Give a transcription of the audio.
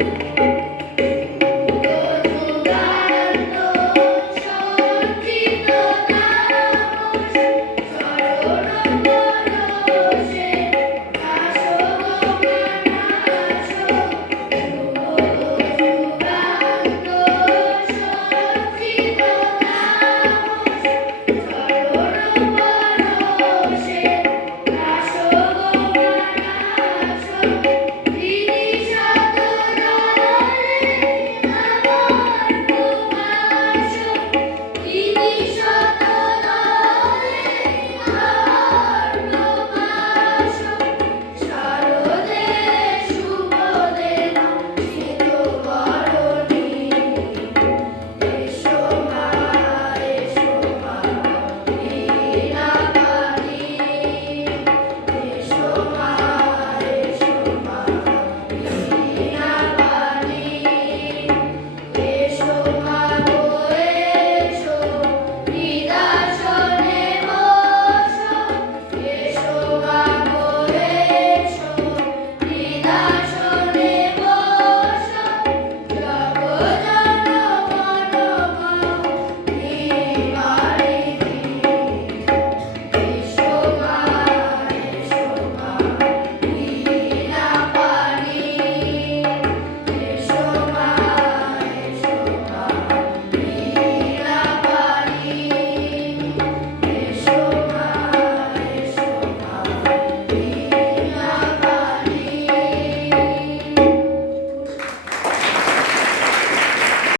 thank you